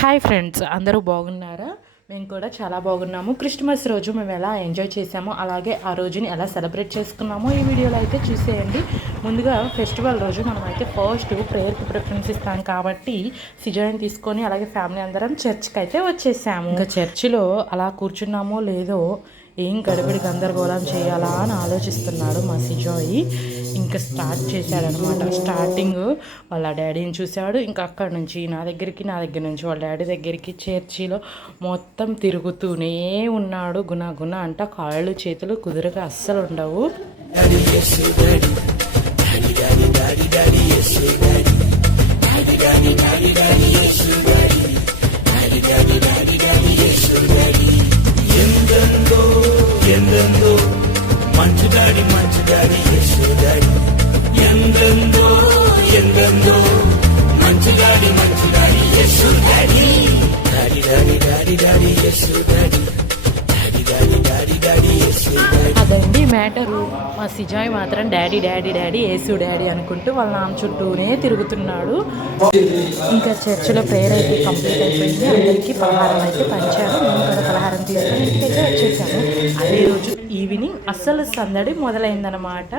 Hi friends, అందరూ బాగున్నారా? మేము కూడా చాలా బాగున్నాము. క్రిస్మస్ రోజు మేము ఎలా ఎంజాయ్ చేసామో, అలాగే ఆ రోజుని ఎలా సెలబ్రేట్ చేసుకున్నామో ఈ వీడియోలో అయితే చూసేయండి. ముందుగా ఫెస్టివల్ రోజు మనమైతే ఫస్ట్ ప్రేయర్కి ప్రిఫరెన్స్ ఇస్తాం కాబట్టి సిజోని తీసుకొని అలాగే ఫ్యామిలీ అందరం చర్చ్కి అయితే వచ్చేసాము. ఇంకా చర్చిలో అలా కూర్చున్నామో లేదో ఏం గడిబిడి గందరగోళం చేయాలా అని ఆలోచిస్తున్నాడు మా సిజోయి. ఇంకా స్టార్ట్ చేశాడనమాట. స్టార్టింగ్ వాళ్ళ డాడీని చూశాడు, ఇంకా అక్కడ నుంచి నా దగ్గర నుంచి వాళ్ళ డాడీ దగ్గరికి చర్చిలో మొత్తం తిరుగుతూనే ఉన్నాడు. గుణ అంట కాళ్ళు చేతులు కుదురుగా అస్సలు ఉండవు. ఎందెందో మంచి డాడీ యేసు డాడీ ఎందెందో మంచి డాడీ యేసు డాడీ డాడీ యేసు డాడీ అదండి మ్యాటరు. మా సిజాయ్ మాత్రం డాడీ యేసు డాడీ అనుకుంటూ వాళ్ళ నాన్న చుట్టూనే తిరుగుతున్నాడు. ఇంకా చర్చిలో ప్రేయర్ అయితే కంప్లీట్ అయిపోయింది. అందరికీ పలహారం అయితే పంచారు. మేము కూడా పలహారం తీసుకొని ఇంటికైతే వచ్చేసాము. అదే రోజు ఈవినింగ్ అస్సలు సందడి మొదలైందనమాట.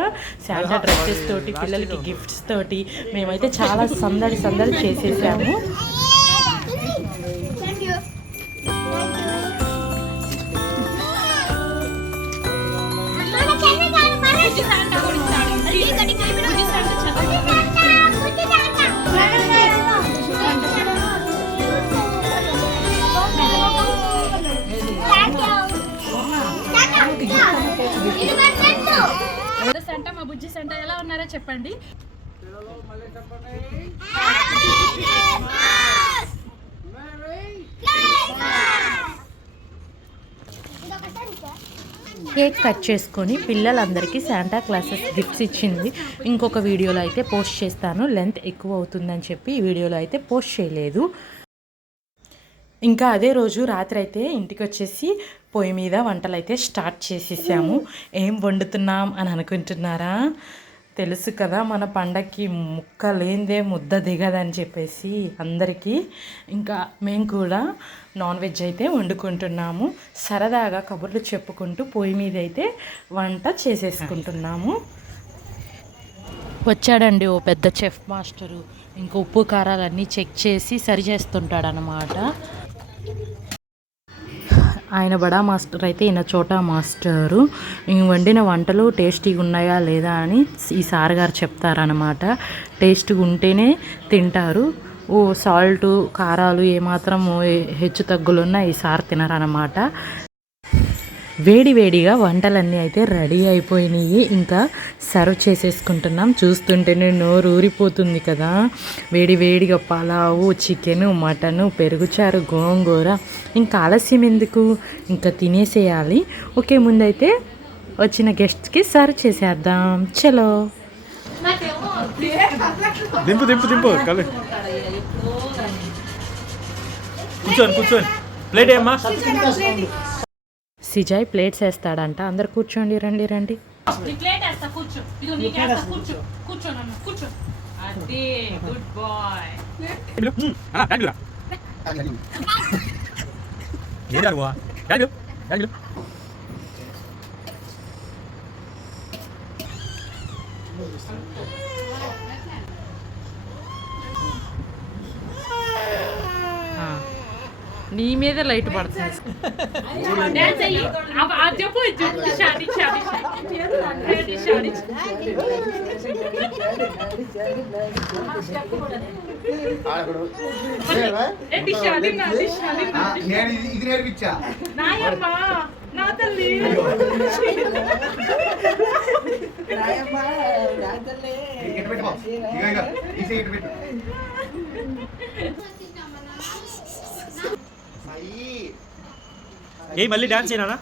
శాంటా డ్రెస్సెస్ తోటి, పిల్లలకి గిఫ్ట్స్ తోటి మేమైతే చాలా సందడి చేసేసాము. మా బుజ్జి సెంట ఎలా ఉన్నారో చెప్పండి. కేక్ కట్ చేసుకొని పిల్లలందరికీ శాంటా క్లాసెస్ గిఫ్ట్స్ ఇచ్చింది. ఇంకొక వీడియోలో అయితే పోస్ట్ చేస్తాను, లెంత్ ఎక్కువ అవుతుందని చెప్పి ఈ వీడియోలో అయితే పోస్ట్ చేయలేదు. ఇంకా అదే రోజు రాత్రి అయితే ఇంటికి వచ్చేసి పొయ్యి మీద వంటలు అయితే స్టార్ట్ చేసేసాము. ఏం వండుతున్నాం అని అనుకుంటున్నారా? తెలుసు కదా, మన పండక్కి ముక్క లేనిదే ముద్ద దిగదని చెప్పేసి అందరికీ. ఇంకా మేము కూడా నాన్ వెజ్ అయితే వండుకుంటున్నాము. సరదాగా కబుర్లు చెప్పుకుంటూ పొయ్యి మీద అయితే వంట చేసేసుకుంటున్నాము. వచ్చాడండి ఓ పెద్ద చెఫ్ మాస్టరు. ఇంకా ఉప్పు కారాలన్నీ చెక్ చేసి సరి చేస్తుంటాడనమాట. ఆయన బడా మాస్టర్ అయితే ఈయన చోటా మాస్టరు. వండిన వంటలు టేస్టీగా ఉన్నాయా లేదా అని ఈ సార్ గారు చెప్తారనమాట. టేస్ట్గా ఉంటేనే తింటారు. సాల్టు కారాలు ఏమాత్రం హెచ్చు తగ్గులున్నా ఈ సార్ తినరనమాట. వేడిగా వంటలన్నీ అయితే రెడీ అయిపోయినాయి. ఇంకా సర్వ్ చేసేసుకుంటున్నాం. చూస్తుంటేనే నోరు ఊరిపోతుంది కదా. వేడిగా పలావు, చికెను, మటను, పెరుగుచారు, గోంగూర. ఇంకా ఆలస్యం ఎందుకు, ఇంకా తినేసేయాలి. ఓకే, ముందైతే వచ్చిన గెస్ట్కి సర్వ్ చేసేద్దాం. చలో కూర్చోని ప్లేట్ ఏమ్మా. సిజాయ్ ప్లేట్స్ వేస్తాడంట. అందరు కూర్చోండి, రండి. నీ మీద లైట్ పడుతుంది. ఇది నేర్పించా నా తల్లి ఏ మళ్ళీ డాన్స్ చేయనా?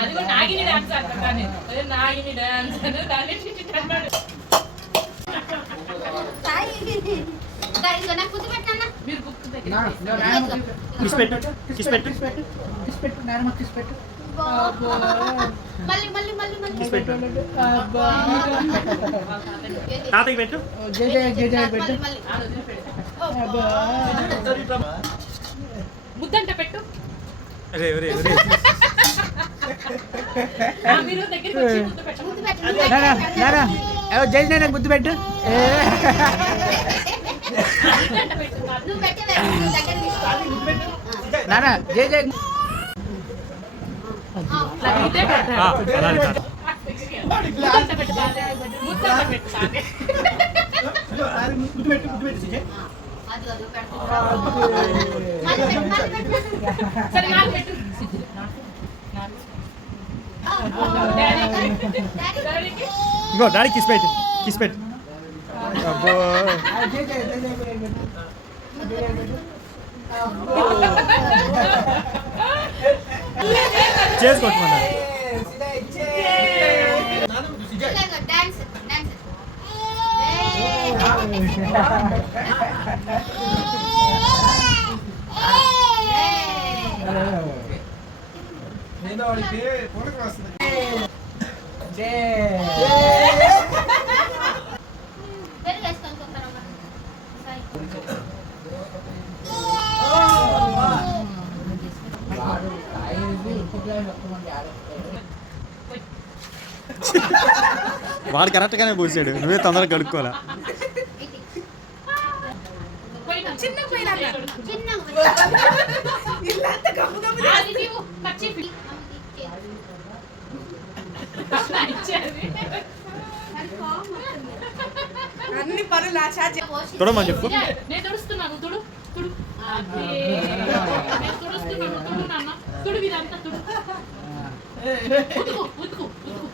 అది కూడా నాగిని డాన్స్ అంటారు నేను. అదే నాగిని డాన్స్ అని దాన్ని అన్నాడు. మీరు బుక్ కిస్ పెట్టు కిస్ పెట్టు కిస్ పెట్టు తాతకి పెట్టు ముద్దంట పెట్టు. అరే అరే అరే మీరు దగ్గరికి వచ్చి ముద్దు పెట్టు. జై నాకు గుర్తు పెట్టు ముద్దంట పెట్టు. నానా జై జై ఇదే పెడతారు. అలానే ముద్దంట పెట్టు బాగా. ముద్దంట పెట్టు బాగా. సరే నాకు పెట్టు. డాడీకి ఇంకో డాడీ కిస్ పెట్టు కిస్ పెట్టు అబ్బో చేసుకోవచ్చుమన్నా వాడు కరెక్ట్గానే పూసాడు నువ్వే తొందరగా కడుక్కోవాలా చిన్న పోయినా అన్ని పనులు తొడమని చెప్పు నేను తుడుస్తున్నాను. తుడు తుడు. నేను తుడుస్తున్నాను. తుడు నాన్న. తుడు ఇదంతా తుడు. ఉతుకు ఉతుకు ఉతుకు.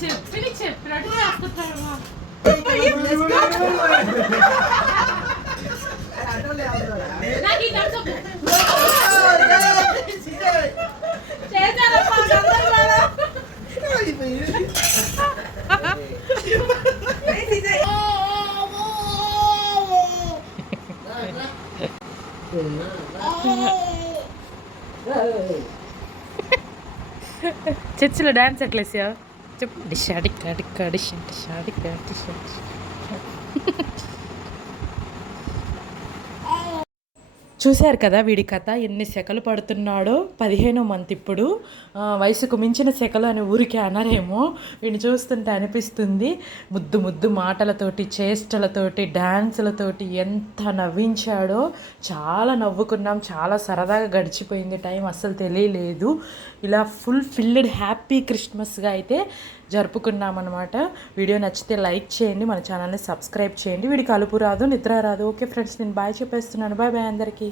చెప్పినట్టు చేస్తుంటాడు. నాకు ఈ కడుపు చర్చిలో డాన్స్ ఎట్లేసా చెప్పు. డిషా డిక్కా డిక్కా డిషా డిషా డిక్కా డిషా. చూశారు కదా వీడి కథ ఎన్ని సెకలు పడుతున్నాడో. 15వ మంత్ ఇప్పుడు. వయసుకు మించిన సెకలు అని ఊరికి అనరేమో. వీడిని చూస్తుంటే అనిపిస్తుంది. ముద్దు ముద్దు మాటలతోటి చేష్టలతోటి డ్యాన్సులతోటి ఎంత నవ్వించాడో. చాలా నవ్వుకున్నాం. చాలా సరదాగా గడిచిపోయింది టైం, అస్సలు తెలియలేదు. ఇలా ఫుల్ ఫిల్డ్ హ్యాపీ క్రిస్మస్గా అయితే జరుపుకున్నాం అనమాట. వీడియో నచ్చితే లైక్ చేయండి, మన ఛానల్ని సబ్స్క్రైబ్ చేయండి. వీడికి అలుపు రాదు, నిద్ర రాదు. ఓకే ఫ్రెండ్స్, నేను బాయ్ చెప్పేస్తున్నాను. బాయ్ బాయ్ అందరికీ.